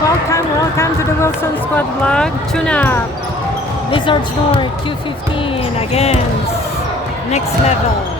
welcome to the Wilson Squad vlog. Tune up. Lizards North U15 against Next Level.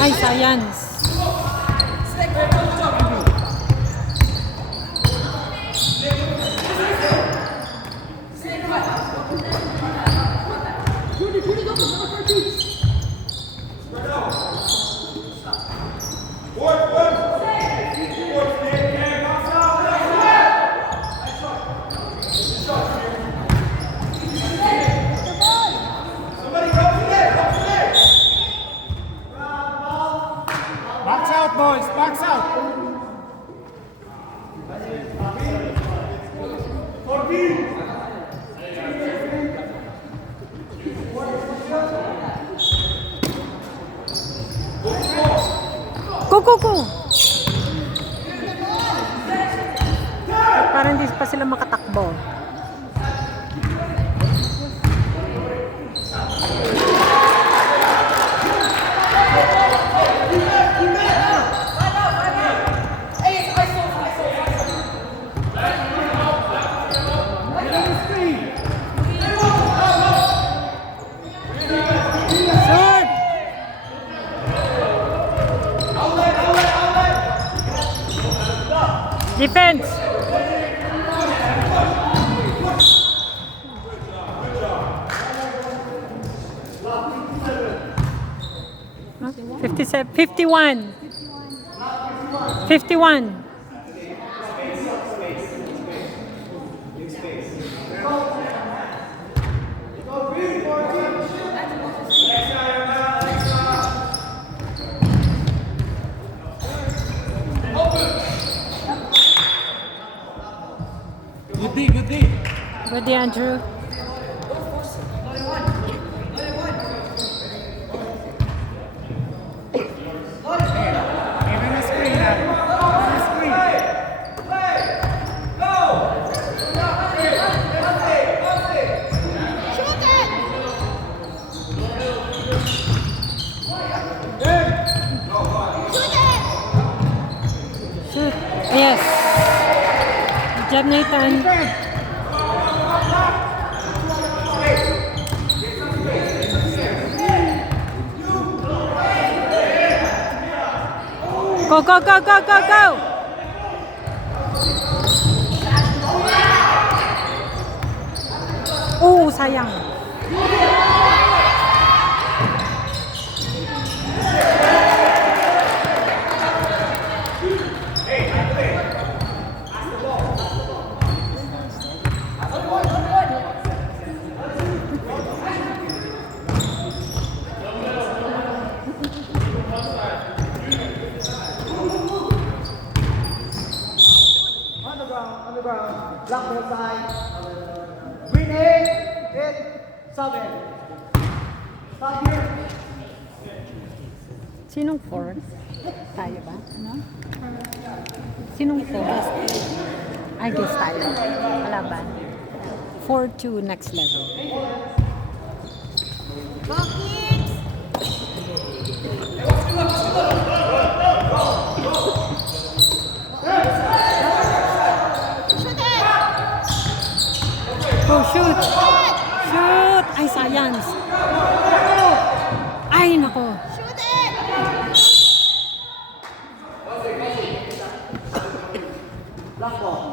Ay, science. Box out, boys. Box out. Go! Parang hindi pa sila makatakbo. Defense. Huh? 57, 51. 51. Good D. Good day, Andrew. Even the screen now. The screen. Shoot. Yes. Good job, Nathan. Go! Oh, sayang. Underground, block the side. Green 8, 7. Stop here. Sinong fourth? Tayo ba? Ano? Sinong fourth? I guess tayo. Kalaban. 4-2 Next Level. Oh, shoot! Shoot! Ay, science! Ay, nako! Block ball.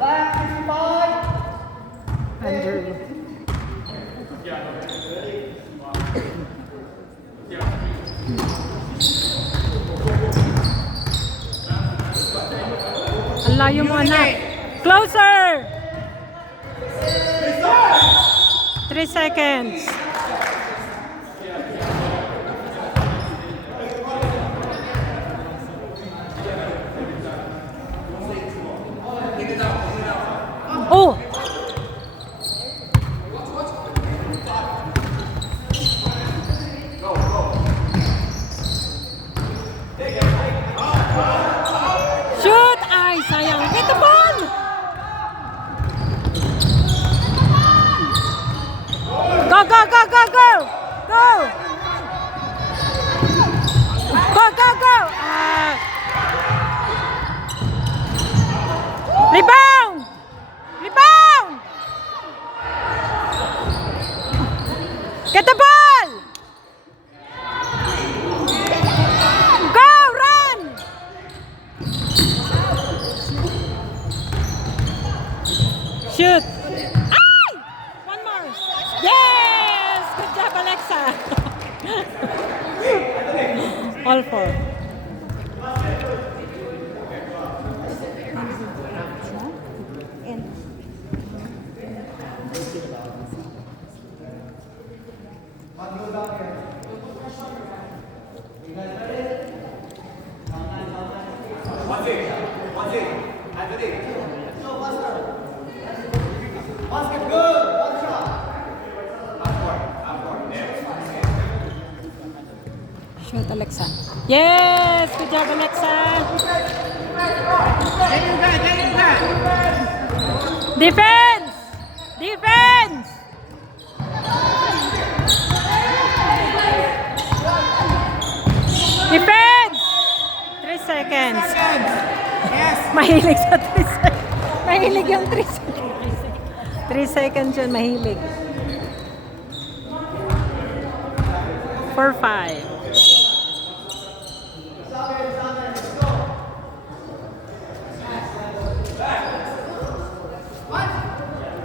Black 65. Andrew. Ang layo mo, anak. Closer! 3 seconds. Oh! Shoot! Ay, sayang. Get the ball! Go, go, go, go, go! Go! Go, go, go! Ah. Rebound! Rebound! Get the ball! Go, run! Shoot! Ay! One more! Yes! Good job, Alexa! All four. Basket good. One shot. Shoot, Alexa. Yes! Good job, Alexa! There you go, there you go. Defense! Defense! Defense! 3 seconds. Yes. Mahilig sa 3 seconds. Mahilig yung 3 seconds. 3 seconds yun, mahilig. 4-5.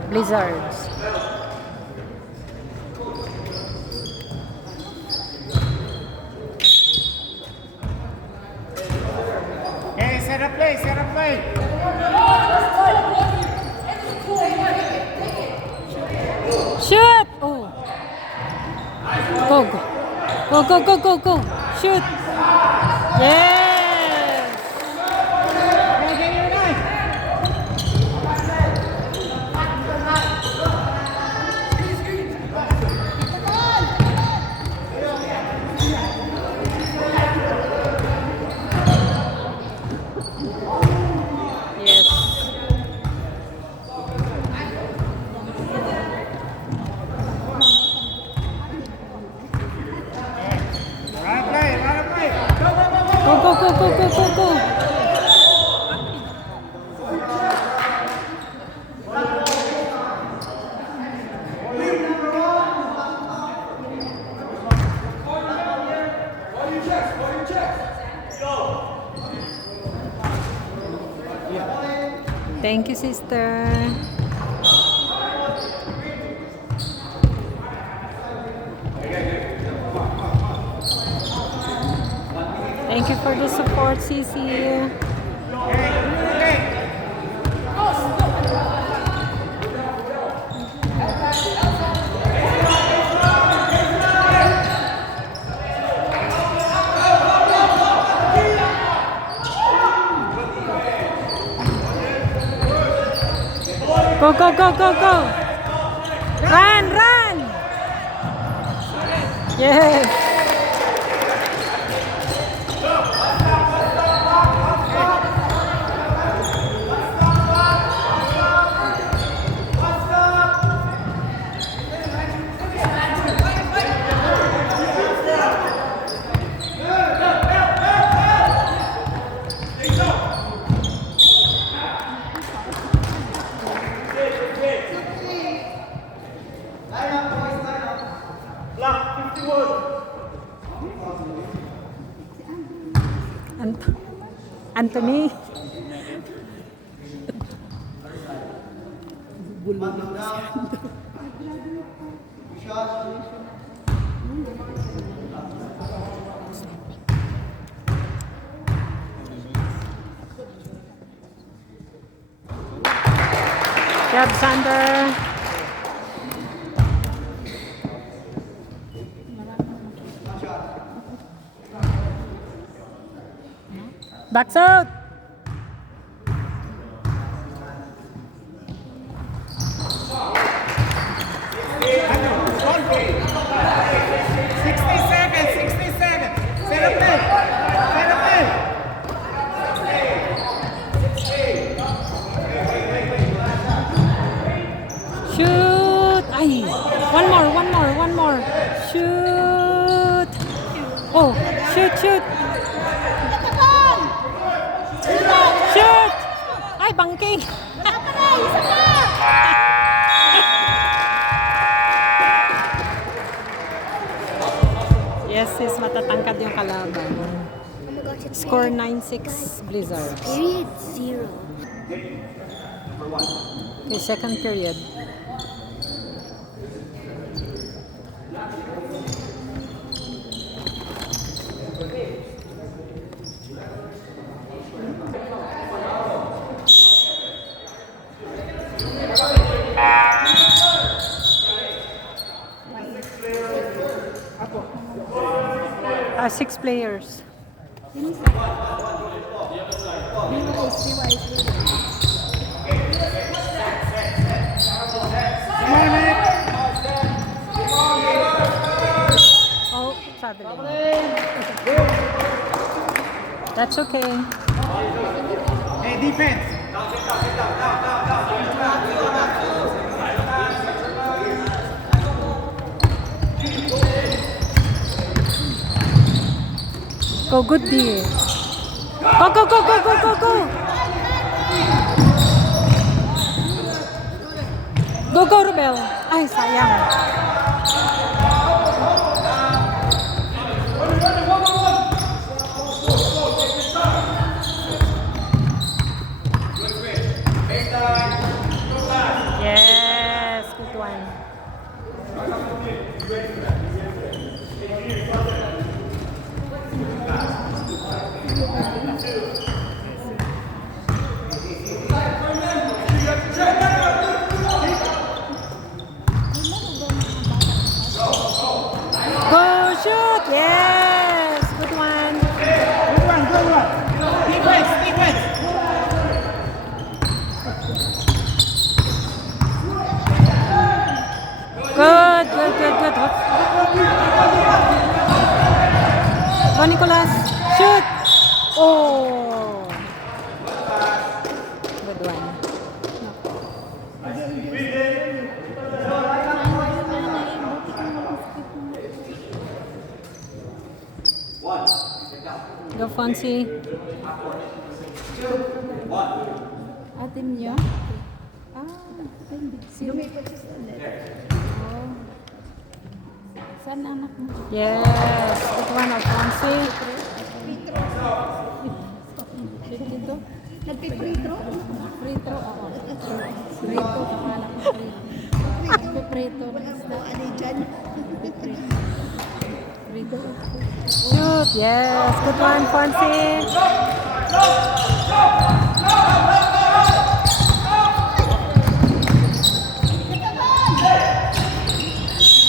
Blizzards. Hey, set up play, set up play. Shoot! Oh. Go, go. Go, go, go, go, go. Shoot. Yes! Get your knife. Yes. Right play, right play. Go, go, go, go. Go, go, go, go, go, go, go. Thank you, sister. Thank you for the support, Cici. Go, go, go, go, go. Run, run. Yes. Anthony. Job, Sander. Backs out. Shoot! Ay! One more. Shoot! Oh, shoot! Shoot! Ay, bangking! Yes, sis, matatangkad yung kalaban. Score 9-6 Blizzard. Period 0. Okay, second period. Six players. Oh, traveling. That's okay. Hey, defense. Go, good D. Go. Go, Rubel. Ay, sayang. Yes, good one. Go shoot! Yes! Good one. Good one. Defense. Good. Go, Nicolas. Shoot! Oh! Good one. Go, Fonzie. Atin niyo? Lumipat siya ulit. Oh. Saan anak mo? Yes, good one, Alfonsi. Dito? Nagpiprito? Prito ako. Prito, pangalan ko prito. Nagpiprito. Ano dyan? Prito. Shoot, yes, good one, Fonzie.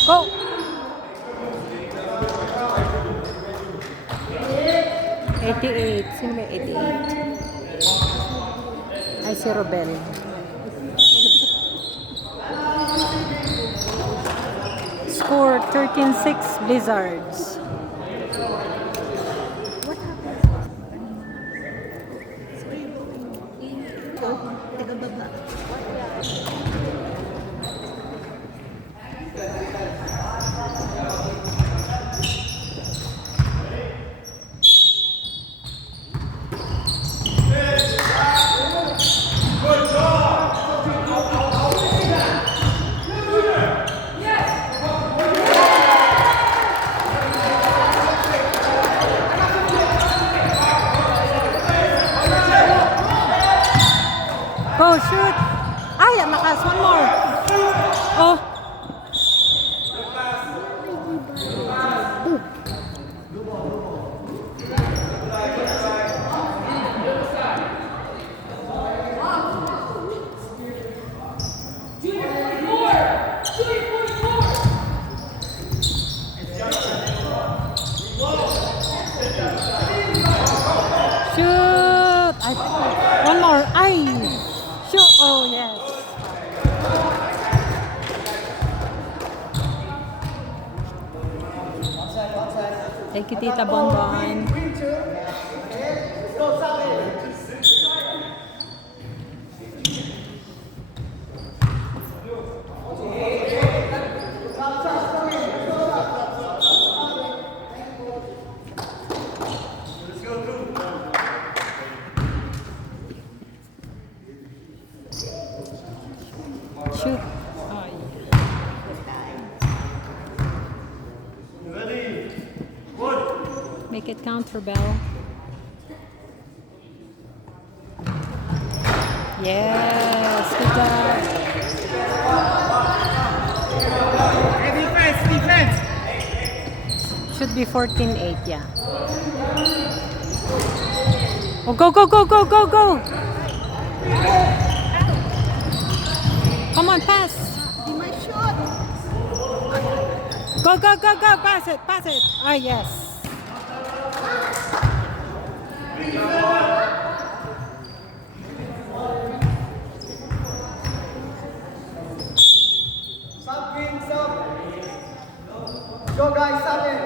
Go! $88. Sino may 88? Ay, si Robel. Score 13-6 Blizzards. What happened? Taga-baba. one more. Oh. Shoot! One more. Ay! Shoot! Oh, yes. Thank you, Tita Bonbon. Green two. Okay. Let's go, Sally. Shoot. Ay. Make it count for Bell. Yes, good job. Hey, defense, defense. Should be 14-8, yeah. Oh, go, go, go, go, go, go! Come on, pass! Di my shot. Go, go, go, go! Pass it, pass it! Ah, yes. Sub green, sub. Go, guys, sub in.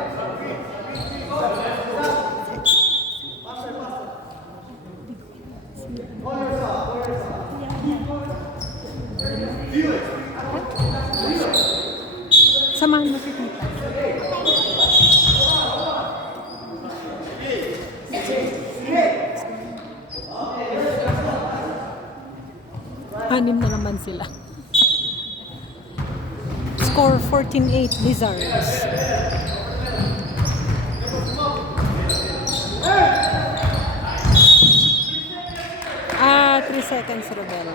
Samahan mo si Tita. Anim na naman sila. Score 14-8 Wizards. Ah, 3 seconds, Robel.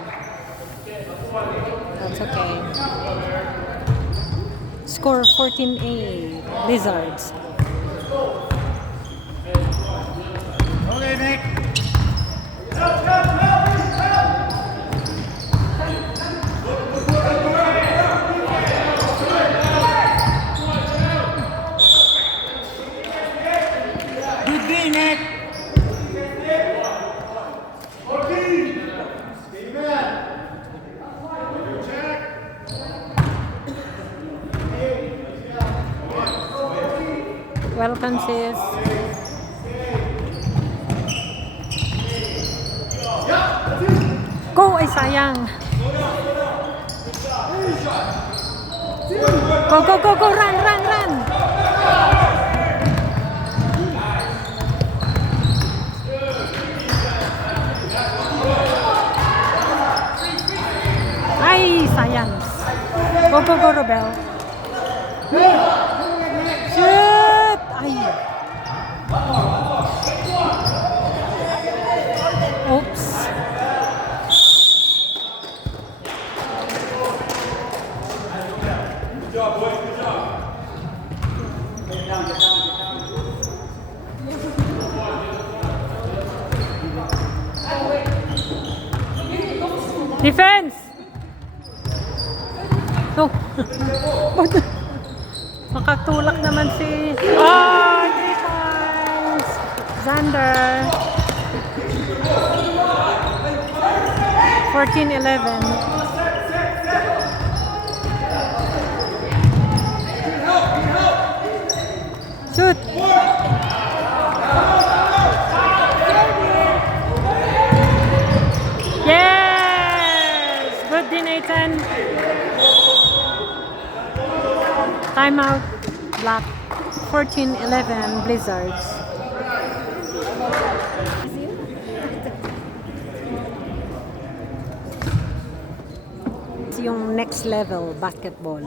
That's okay. Score 14-8 Wizards. Okay, Nick. Good day, Nick. Welcome, sis. Go! Ay, sayang. Go, go, go, go! Run, run, run! Ay, sayang. Go, go, go, Robel. Shoot! Ay. Oops. Good job, boys. Good job. Defense! So, makatulak naman si... Oh, 3 points! Xander. 14-11. Shoot! Yes! Good din, Nathan. Timeout. Black. 14-11 Blizzards. It's yung next level basketball.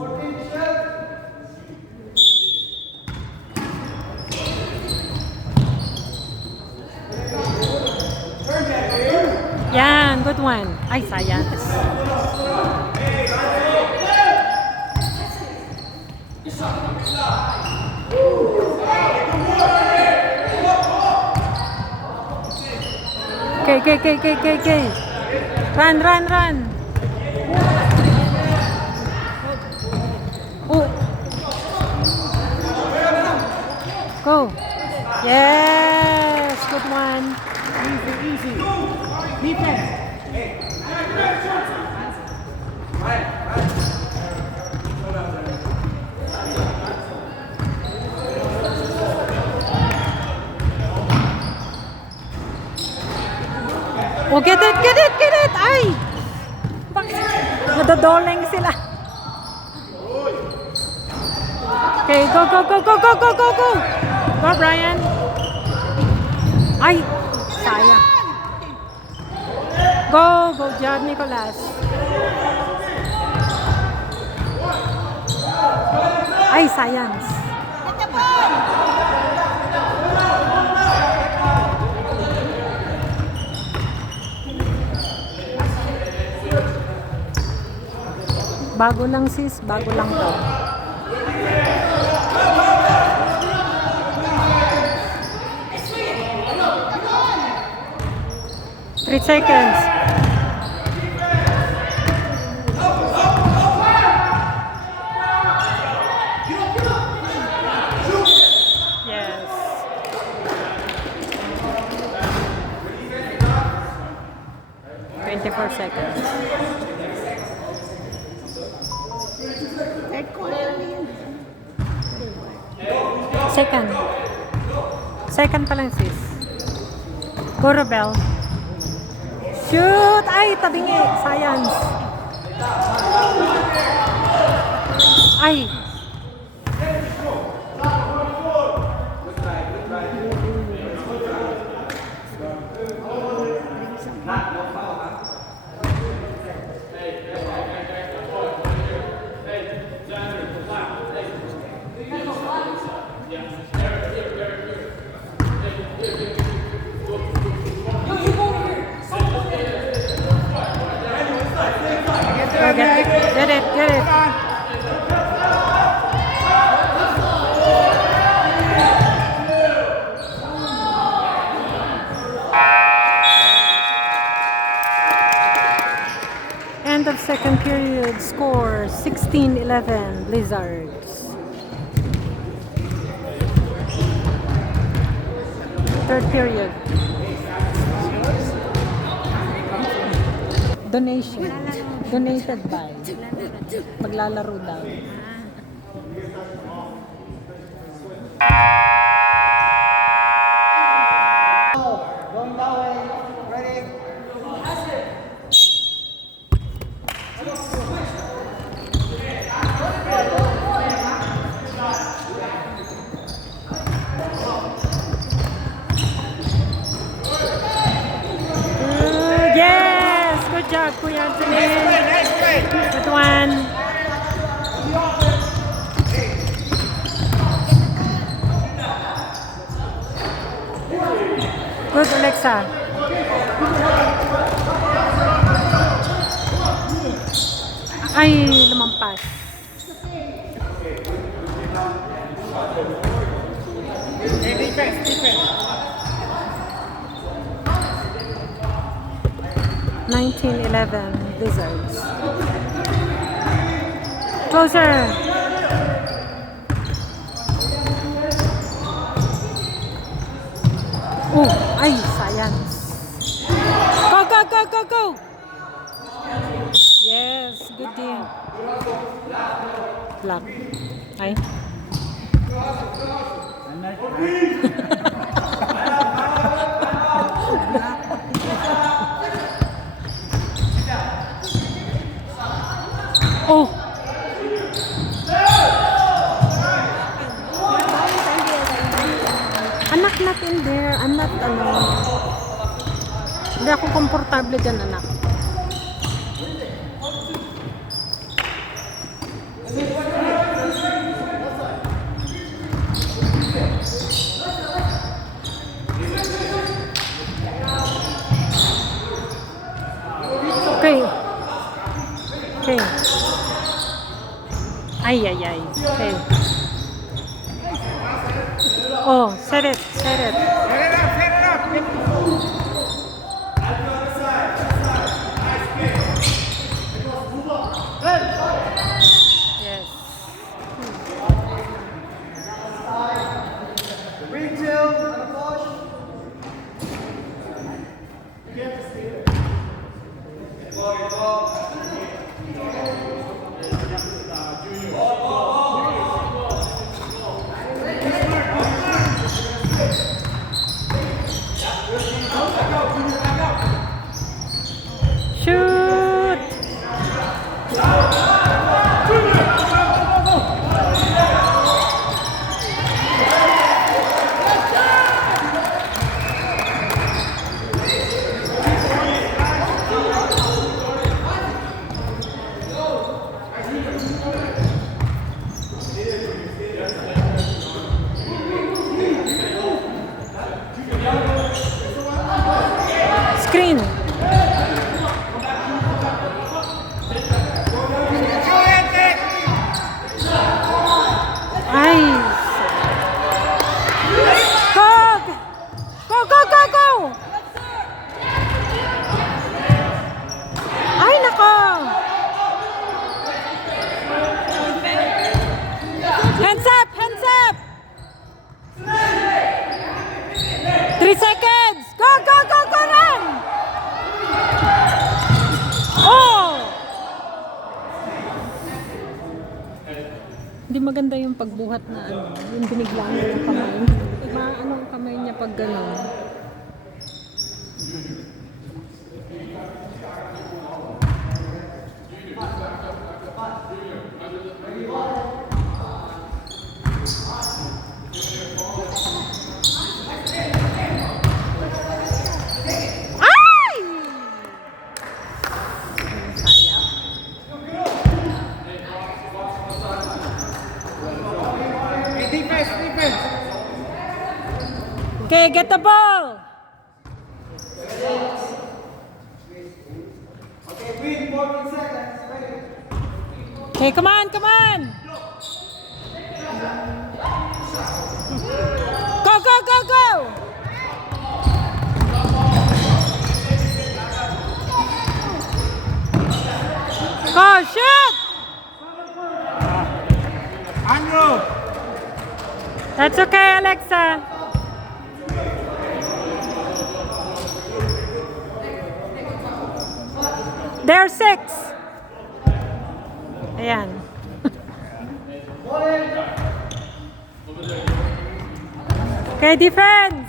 Yan, good one. Ay, sayang. Okay. Run. Oh. Go. Yes, good one. Easy. Defense. Oh, get it! Ay! Nadodoleng sila. Okay, go! Go, Brian. Ay! Sayang. Go, John Nicolas. Ay, sayang. Bago lang sis, bago lang daw. Three seconds. Yes. Twenty-four seconds. Third quarter na yun. Second pa lang sis. Go, Rebel. Shoot! Ay, tabingi. Science. Ay. Get it. End of second period, score 16-11 Blizzards. Third period. Donation. Donated by. Maglalaro daw. Going that way. Ready? 'Good job, Kuya Anthony. Nice play. Good one. Good, Alexa. Ay, lumampas. Defense. 19-11 Blizzards. Closer. Oh, ay, science. Go. Yes, good deal. Black. Ay. Oh. Anak, not in there. I'm not, hindi ako komportable dyan, anak. Okay. Ay. Okay. Oh, set it. Set it up. Shoot! Screen. Ay. Go! Go, go, go, go! Ay, nako! Hands up! Hands up! 3 seconds! Go, go, go, go, run! Oh! Hindi maganda yung pagbuhat na ano, yung biniglaan niya yung kamay. Maano ang kamay niya pag gano'n. Ay! Sayang. Defense, defense. Okay, get the ball! Okay, win 14 seconds. Ready? Okay, come on, come on! Go, go, go, go! Go, shoot! Andrew. That's okay, Alexa. There's 6. Ayan. Okay, defense.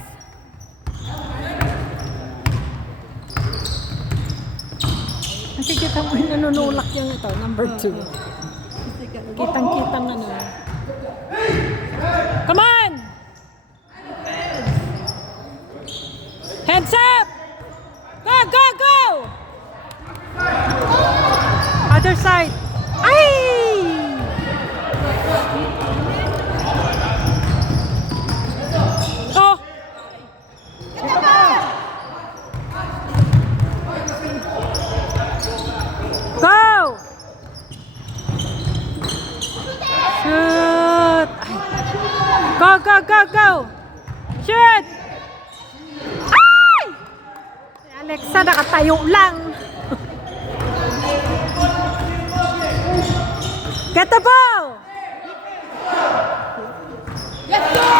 Nakikita mo yung nanunulak yung ito, number 2. Kitang-kitang ano. Come on! Heads up! Go, go, go! Other side. Ay! Oh! Go! Shoot! Go, go, go, go! Shoot! Ay! Si Alexa nakatayo lang. Get the ball! Let's go!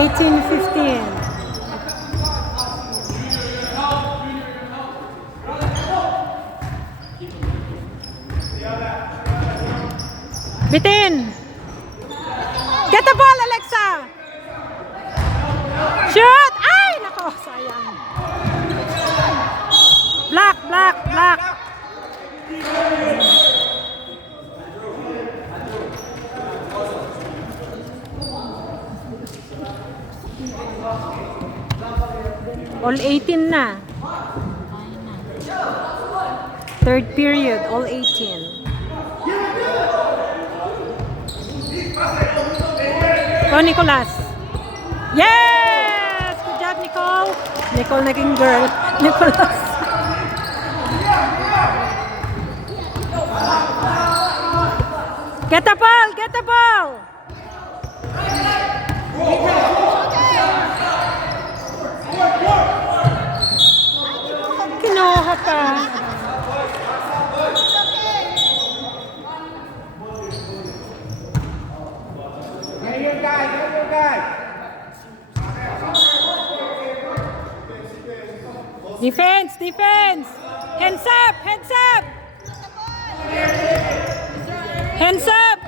18-15. Bitin! Get the ball, Alexa! Shoot! Ay! Nako, sayang. Black, black, black. All 18 na. Third period, all 18. Oh, Nicolas. Yes! Good job, Nicole. Nicole naging girl. Nicolas. Get the ball! Get the ball! Kinuha pa. Get your guy, get your guy. Defense! Defense! Heads up! Hands up!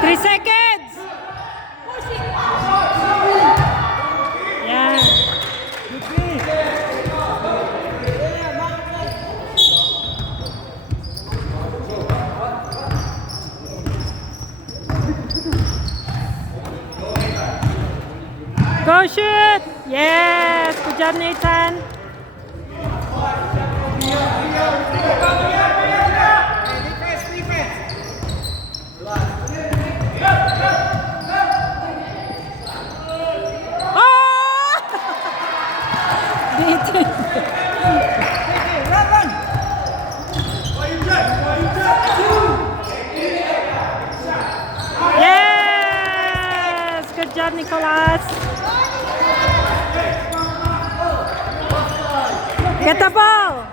Three seconds! Yeah. Go shoot! Yes! Good job, Nathan! Yes! Good job, Nicholas! Get the ball!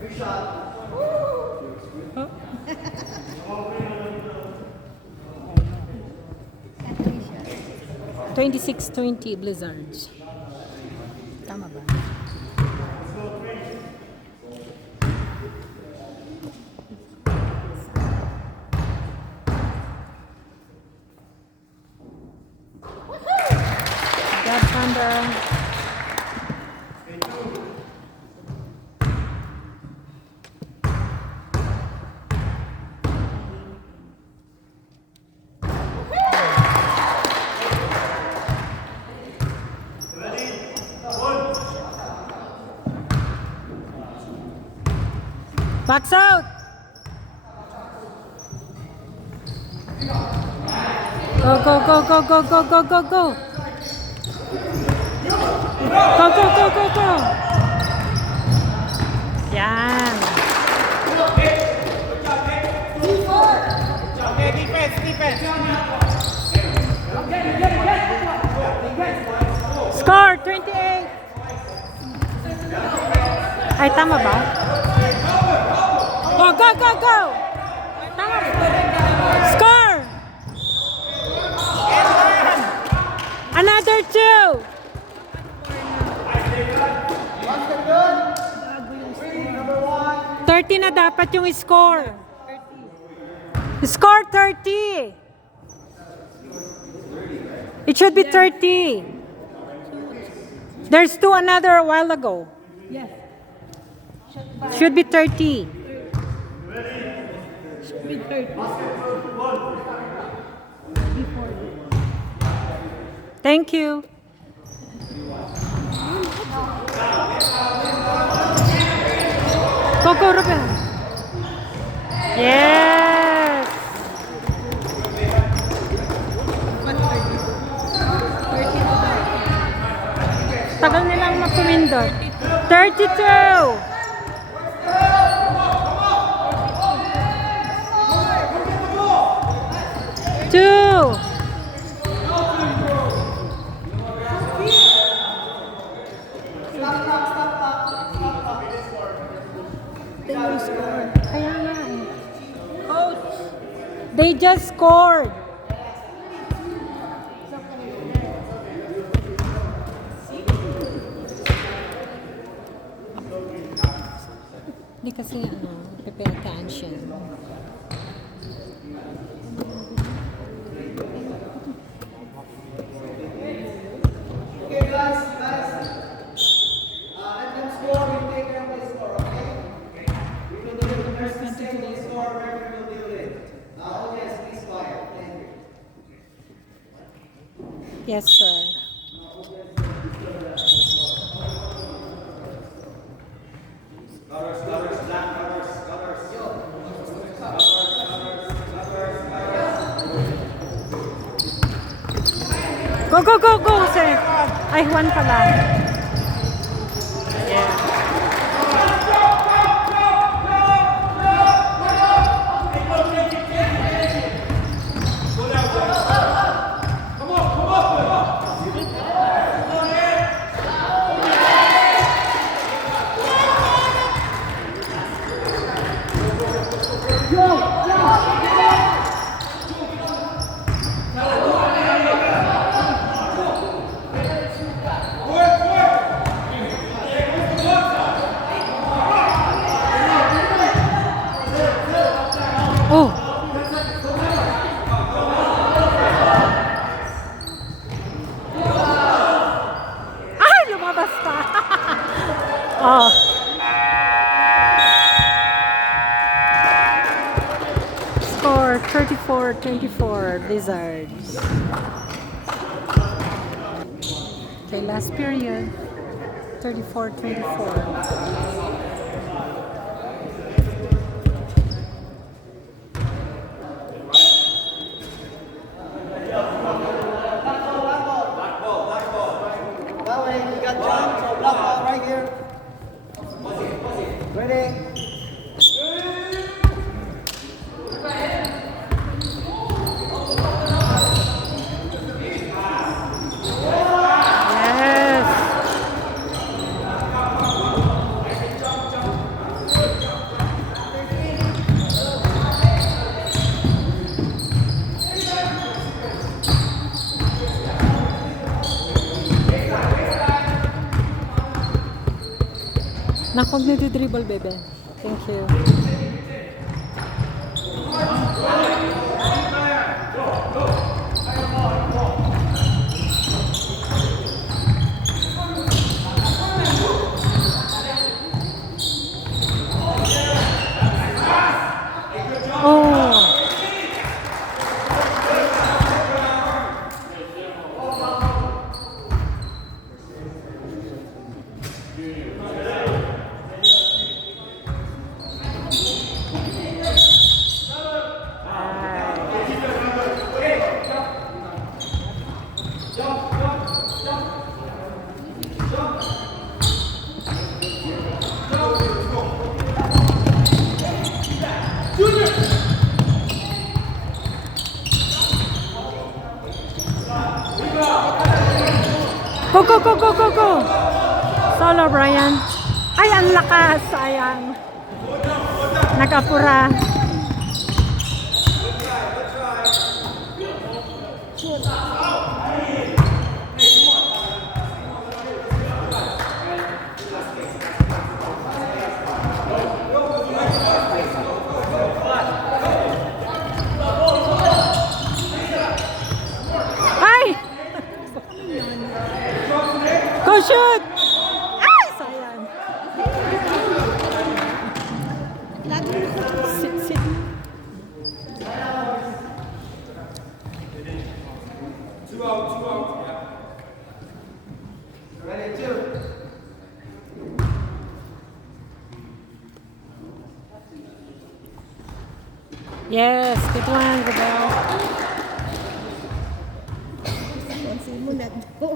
Good shot. 26-20 Blizzards. Tama ba? God Thunder. Box out. Go, go, go, go, go, go, go, go, go. Go, go, go, go, go. Yan. Defense. Score 28. Ay, tama ba? Oh, go, go, go! Tama ba? Score! Another 2! Basket good. Number 1. 30 na dapat yung score. Score 30. It should be 30. There's 2 another a while ago. Yes. Should be 30. With 30. Before. Thank you. Go, go, Ruben. Yes. Tagal nilang makumindot. 32. Two. Kaya nga eh. Coach, they just scored. Hindi kasi pay attention. Okay, guys. Let them score. We take them to score, okay? We will do it. There's mistake in the score. Where we will deal with it. Yes, please fire. Thank you. Yes, sir. Go, go, go, go, sir. Ay, Juan pala. Yeah. 24, Blizzard. Okay, last period. 34-24. That way, you got jump, so block ball right here. Ready? Nak, huwag nagdi-dribble, bebe. Thank you. Oh! Go, go, go, go, go, go! Solo, Brian. Ay, ang lakas! Sayang. Nag-apura. Ay! Go shoot! Ay, sayang. Sit, sit. Ready, two. Yes, good one, Gabel. Pansin mo na to.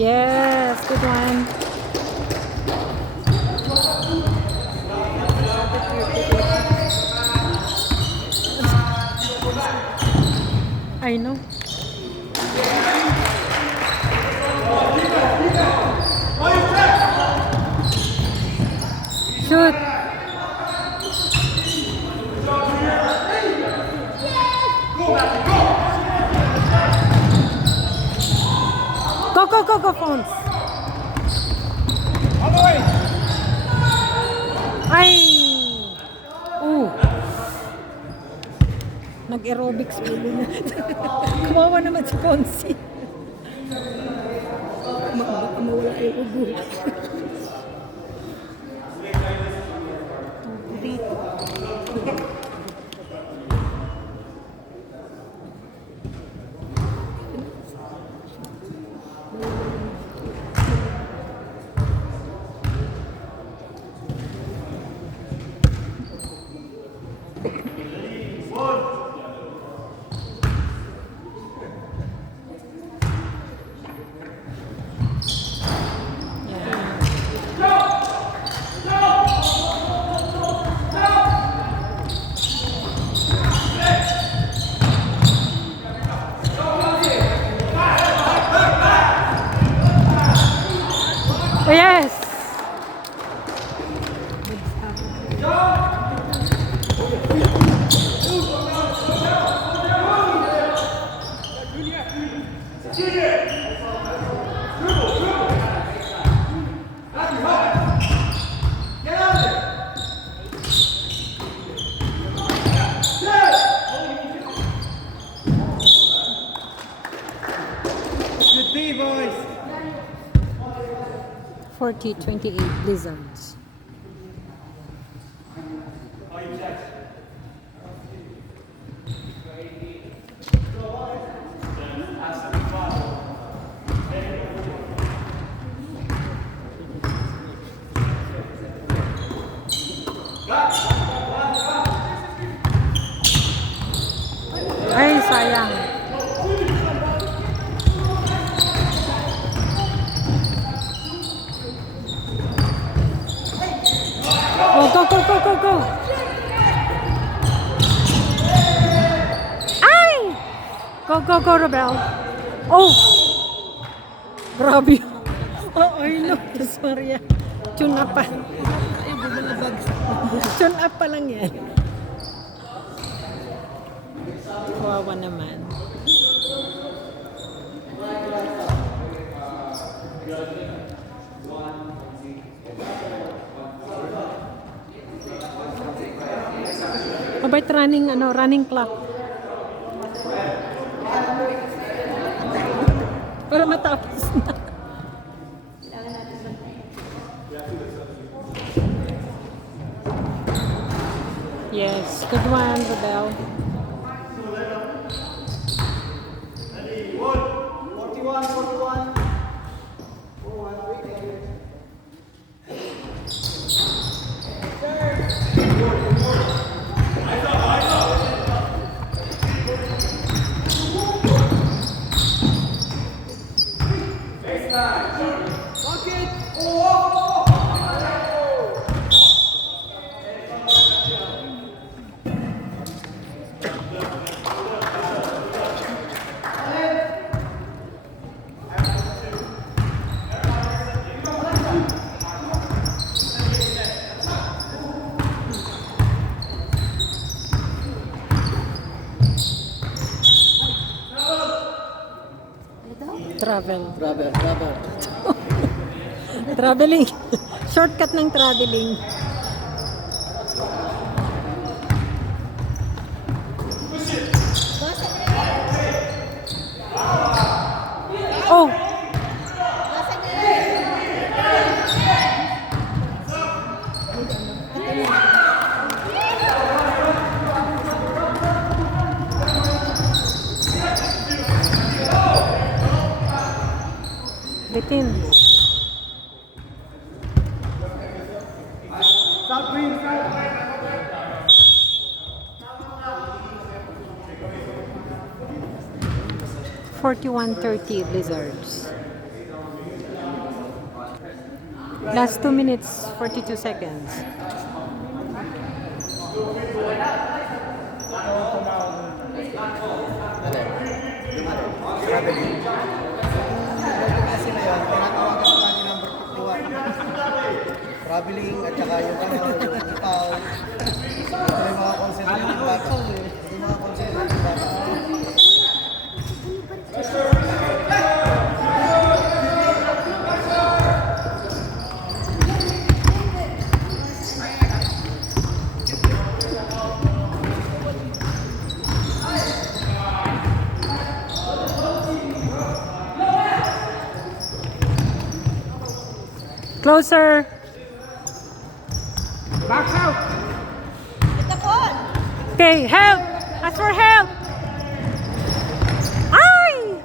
Yes, good one. I know. Shoot. Go, go, go, go, phones. Ay! Nag-aerobics po na. Kumawa naman si Ponzi. Baka mawala yung ubo. 40-28 Blizzards. Ay, sayang. Oh, go, go, go, go, go. Ay! Go, go, go, Rebel. Oh! Grabe. Oh, ay, no. Sorry. Tune up pa. Tune up pa lang yan. Kawawa naman. Mabait running clock. Para matapos na. Yes, good one, Rebel. 41. Travel. Travel. Traveling. Shortcut ng traveling. Oh! Bitin. Stop green, stop. 41-30 Blizzards. Last 2 minutes, 42 seconds. Traveling at saka yung itaw. Ito yung mga concentrated bata. Yung mga concentrated bata. Closer. Box out. Okay, help. Ask for help. Ay!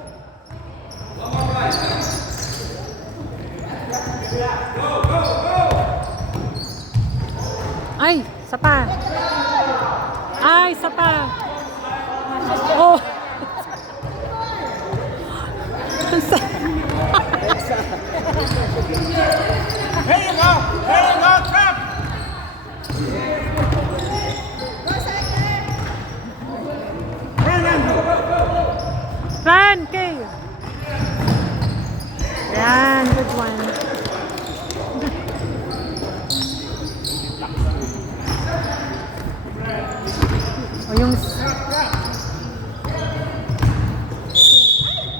Ay, sapa. Ay, sapa. Oh. There you go. Trap. Run, okay. Yan, good one. O yung...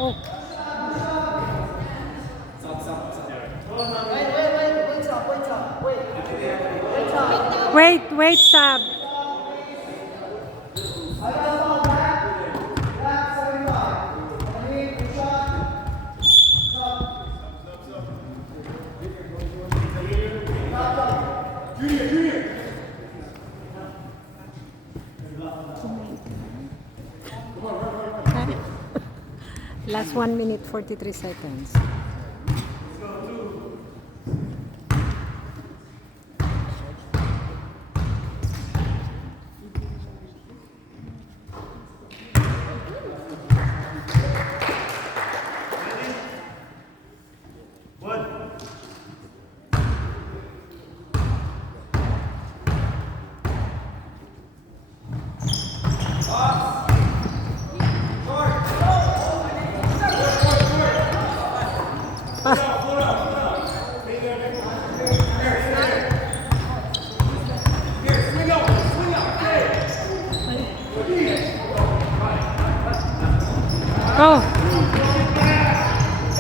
Oh. Wait, stop. Last 1 minute 43 seconds. Oh,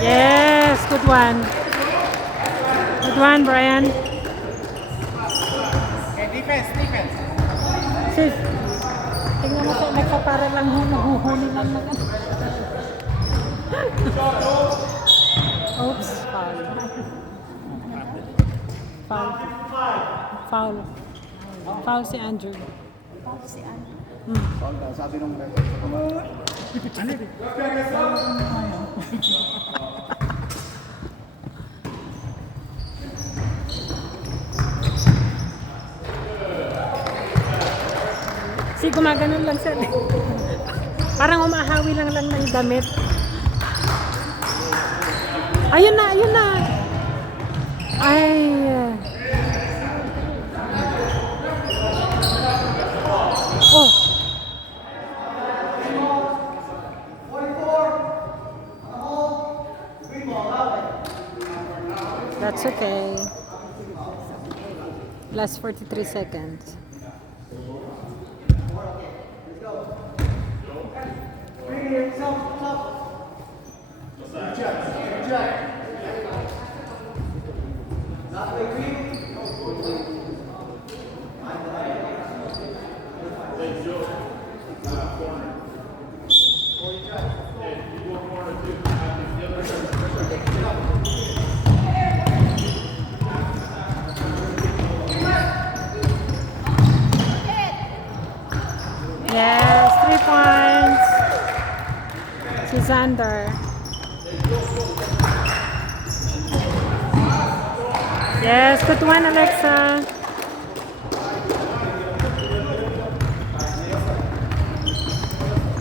yes, good one. Good one, Brian. Okay, defense, defense. Sis, tingnan mo sa nagpapara lang nahuhuli lang ng ano. Oops, foul. Foul. Foul. Foul si Andrew. Si Ana. Sabi nung Si gumaganon lang siya. Parang umahawi lang ng damit. Ayun na, ayun na. Ay. Oh. That's okay. Last 43 seconds. Yes, 3 points. Si Xander. Yes, good one, Alexa.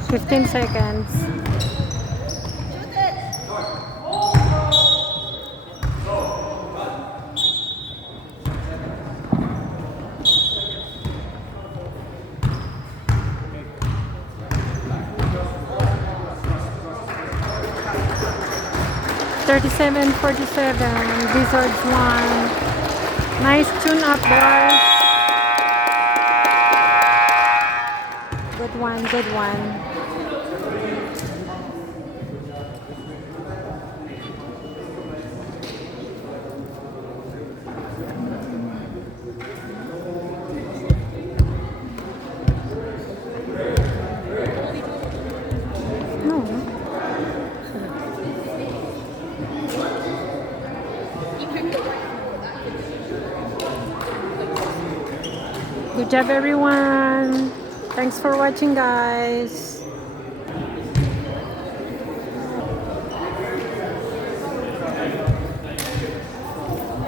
Fifteen seconds. Thirty-seven, 47. Wizards won. Nice tune up, boys. Good one, good one. No. Good job, everyone. Thanks for watching, guys.